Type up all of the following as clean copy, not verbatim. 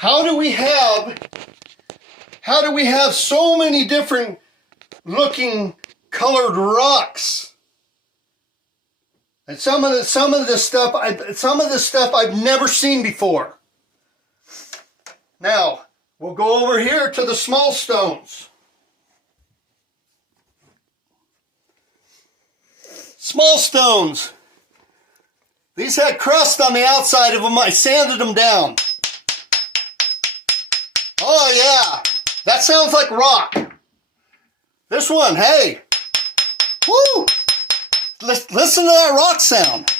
How do we have so many different looking colored rocks? And some of the stuff I've never seen before. Now, we'll go over here to the small stones. Small stones. These had crust on the outside of them. I sanded them down. Oh yeah, that sounds like rock. This one, hey. Woo! Listen to that rock sound.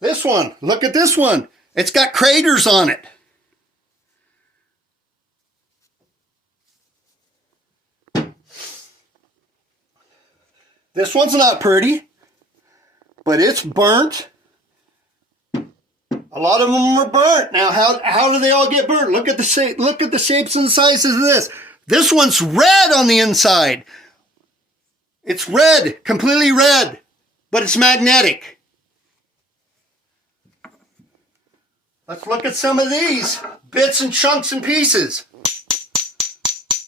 This one, look at this one. It's got craters on it. This one's not pretty, but it's burnt. A lot of them are burnt. Now, how do they all get burnt? Look at the shape. Look at the shapes and sizes of this. This one's red on the inside. It's red, completely red, but it's magnetic. Let's look at some of these bits and chunks and pieces.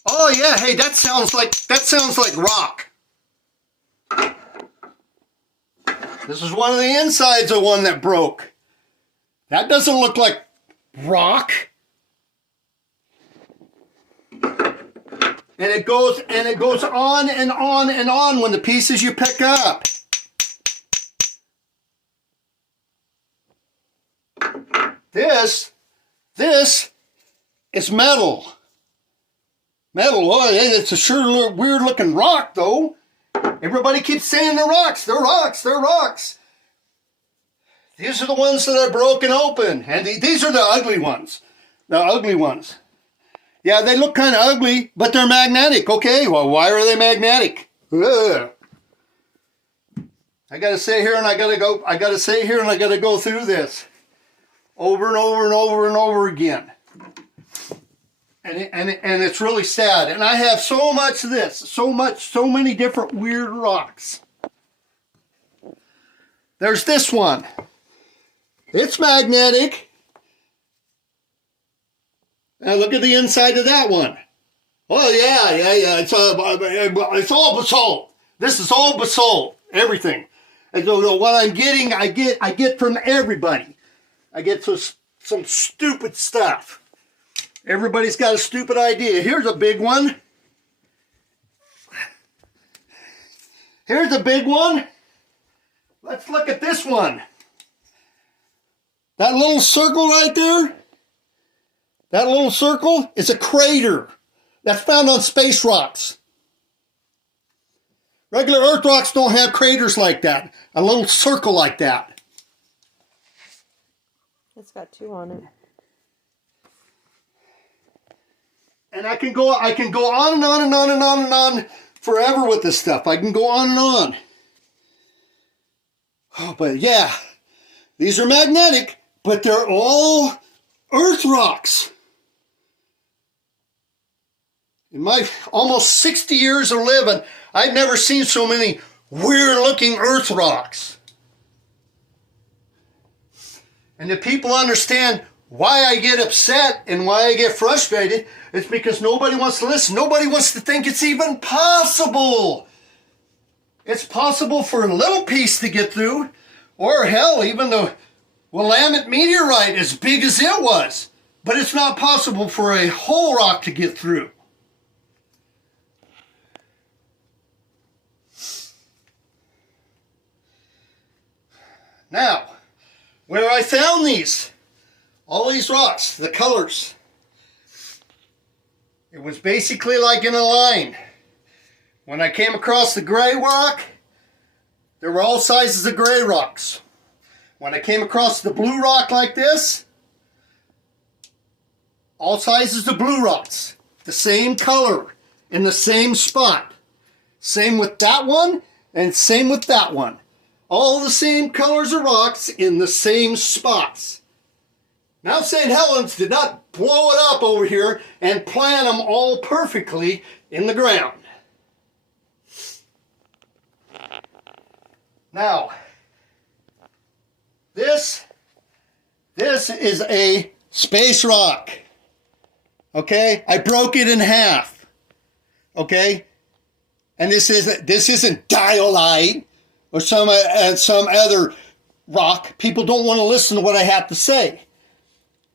Oh yeah, hey, that sounds like rock. This is one of the insides of one that broke. That doesn't look like rock. And it goes on and on and on when the pieces you pick up. This is metal. Metal, oh, it's a sure weird looking rock though. Everybody keeps saying they're rocks, they're rocks, they're rocks. These are the ones that are broken open, and these are the ugly ones. The ugly ones. Yeah, they look kind of ugly, but they're magnetic. Okay, well, why are they magnetic? Ugh. I gotta sit here and I gotta sit here and I gotta go through this over and over and over and over again. And it's really sad. And I have so much of this, so many different weird rocks. There's this one. It's magnetic. Now look at the inside of that one. Oh yeah. It's all basalt. This is all basalt. Everything. And so what I'm getting, I get from everybody. I get some stupid stuff. Everybody's got a stupid idea. Here's a big one. Here's a big one. Let's look at this one. That little circle right there, that little circle is a crater. That's found on space rocks. Regular Earth rocks don't have craters like that. A little circle like that. It's got two on it. And I can go on and on and on and on and on forever with this stuff. I can go on and on. Oh, but yeah, these are magnetic, but they're all Earth rocks. In my almost 60 years of living, I've never seen so many weird-looking Earth rocks. And if people understand why I get upset and why I get frustrated, it's because nobody wants to listen. Nobody wants to think it's even possible. It's possible for a little piece to get through, or hell, even the Willamette meteorite, as big as it was. But it's not possible for a whole rock to get through. Now, where I found these, all these rocks, the colors, it was basically like in a line. When I came across the gray rock, there were all sizes of gray rocks. When I came across the blue rock like this, all sizes of blue rocks, the same color in the same spot. Same with that one and same with that one. All the same colors of rocks in the same spots. Now St. Helens did not blow it up over here and plant them all perfectly in the ground. Now, This is a space rock. Okay, I broke it in half. Okay, and this isn't diorite or some other rock. People don't want to listen to what I have to say.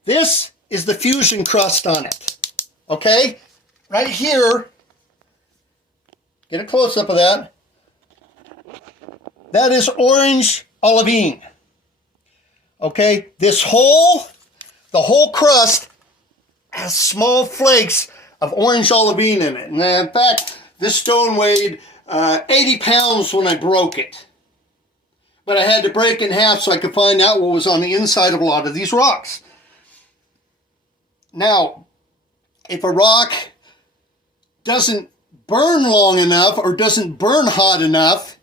This is the fusion crust on it. Okay, right here. Get a close up of that. That is orange olivine. Okay, the whole crust has small flakes of orange olivine in it. And in fact, this stone weighed 80 pounds when I broke it. But I had to break it in half so I could find out what was on the inside of a lot of these rocks. Now, if a rock doesn't burn long enough or doesn't burn hot enough,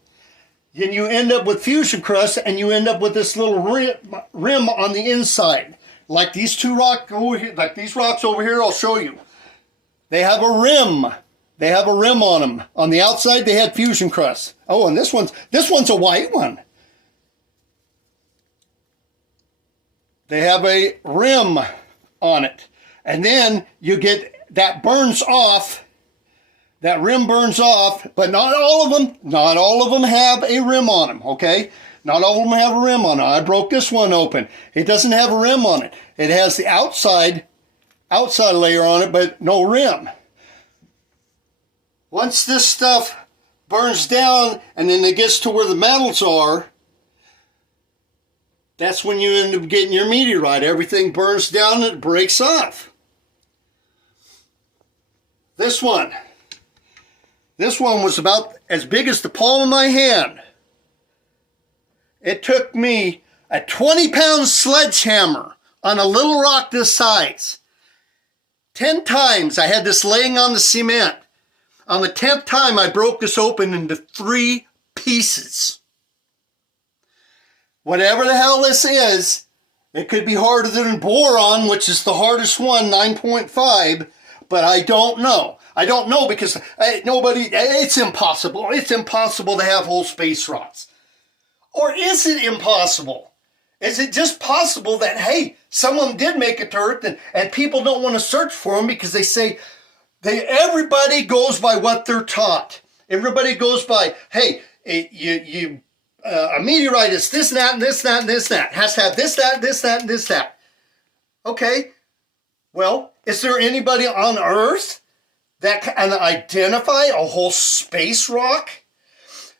then you end up with fusion crust and you end up with this little rim on the inside. Like these two rocks over here, like these rocks over here, I'll show you. They have a rim. They have a rim on them. On the outside, they had fusion crust. Oh, and this one's a white one. They have a rim on it. And then you get, that burns off. That rim burns off, but not all of them have a rim on them, okay? Not all of them have a rim on it. I broke this one open. It doesn't have a rim on it. It has the outside layer on it, but no rim. Once this stuff burns down and then it gets to where the metals are, that's when you end up getting your meteorite. Everything burns down and it breaks off. This one was about as big as the palm of my hand. It took me a 20-pound sledgehammer on a little rock this size. 10 times I had this laying on the cement. On the 10th time, I broke this open into 3 pieces. Whatever the hell this is, it could be harder than boron, which is the hardest one, 9.5, but I don't know. I don't know because it's impossible. It's impossible to have whole space rocks. Or is it impossible? Is it just possible that, hey, someone did make it to Earth and people don't want to search for them because they say, everybody goes by what they're taught. Everybody goes by, hey, a meteorite is this, that, and this, that, and this, that. It has to have this, that, this, that, and this, that. Okay, well, is there anybody on Earth that can identify a whole space rock?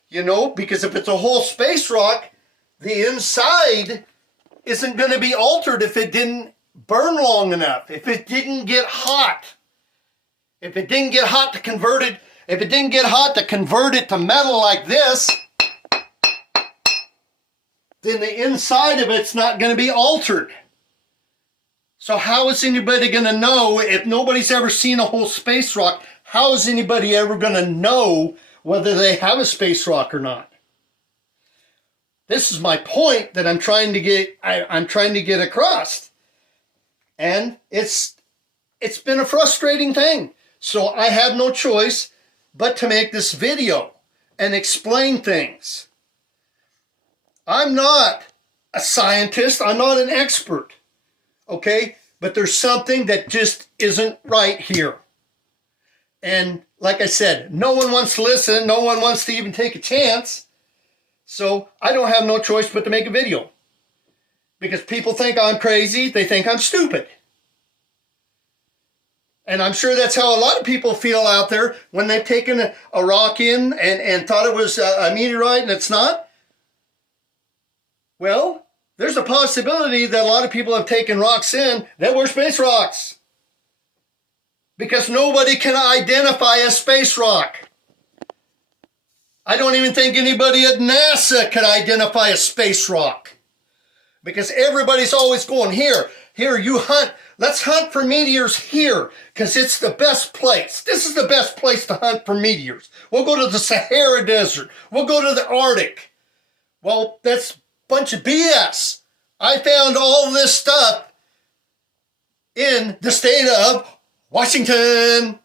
You know, because if it's a whole space rock, the inside isn't going to be altered if it didn't burn long enough, if it didn't get hot. If it didn't get hot to convert it, to metal like this, then the inside of it's not going to be altered. So how is anybody going to know, if nobody's ever seen a whole space rock, how is anybody ever going to know whether they have a space rock or not? This is my point that I'm trying to get across. And it's been a frustrating thing. So I had no choice but to make this video and explain things. I'm not a scientist. I'm not an expert. Okay? But there's something that just isn't right here. And like I said, no one wants to listen. No one wants to even take a chance. So I don't have no choice but to make a video. Because people think I'm crazy. They think I'm stupid. And I'm sure that's how a lot of people feel out there when they've taken a rock in and thought it was a meteorite and it's not. Well, there's a possibility that a lot of people have taken rocks in that were space rocks. Because nobody can identify a space rock. I don't even think anybody at NASA could identify a space rock. Because everybody's always going, here, you hunt. Let's hunt for meteors here, because it's the best place. This is the best place to hunt for meteors. We'll go to the Sahara Desert. We'll go to the Arctic. Well, that's a bunch of BS. I found all this stuff in the state of Washington.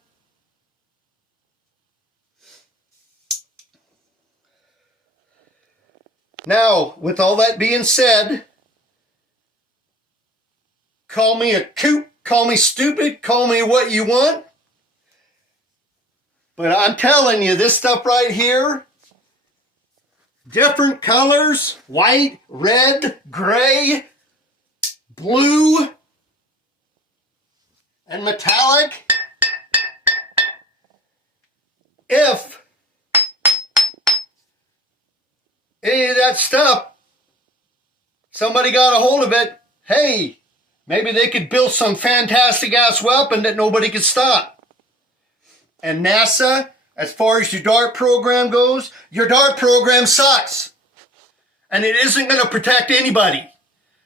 Now, with all that being said, Call me a kook, call me stupid, call me what you want. But I'm telling you, this stuff right here, different colors, white, red, gray, blue, and metallic. If any of that stuff, somebody got a hold of it, hey, maybe they could build some fantastic ass weapon that nobody could stop. And NASA, as far as your DART program goes, your DART program sucks. And it isn't going to protect anybody.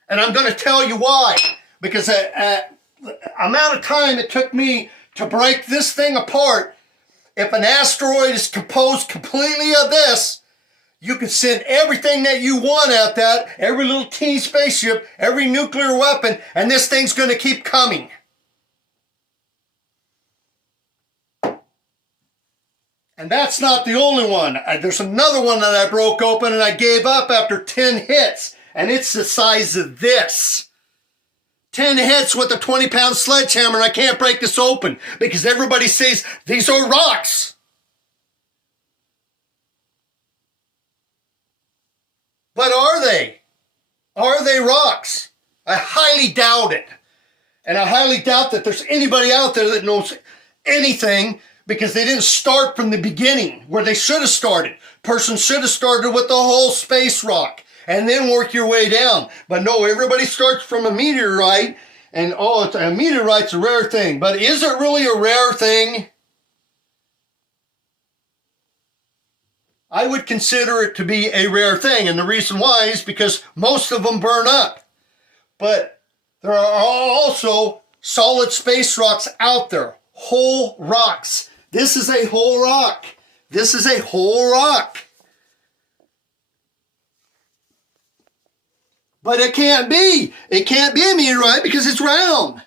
And I'm going to tell you why. Because the amount of time it took me to break this thing apart, if an asteroid is composed completely of this, you can send everything that you want at that, every little teeny spaceship, every nuclear weapon, and this thing's going to keep coming. And that's not the only one. There's another one that I broke open and I gave up after 10 hits. And it's the size of this. 10 hits with a 20-pound sledgehammer and I can't break this open because everybody says these are rocks. But are they? Are they rocks? I highly doubt it. And I highly doubt that there's anybody out there that knows anything, because they didn't start from the beginning where they should have started. Person should have started with the whole space rock and then work your way down. But no, everybody starts from a meteorite, and a meteorite's a rare thing. But is it really a rare thing? I would consider it to be a rare thing, and the reason why is because most of them burn up. But there are also solid space rocks out there, whole rocks. This is a whole rock. This is a whole rock. But it can't be. It can't be a meteorite because it's round.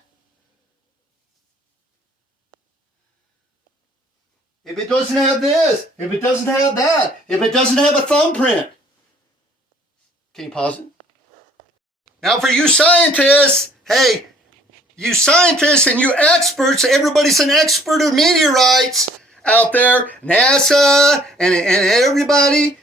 If it doesn't have this, if it doesn't have that, if it doesn't have a thumbprint. Can you pause it? Now for you scientists, hey, you scientists and you experts, everybody's an expert of meteorites out there, NASA and everybody.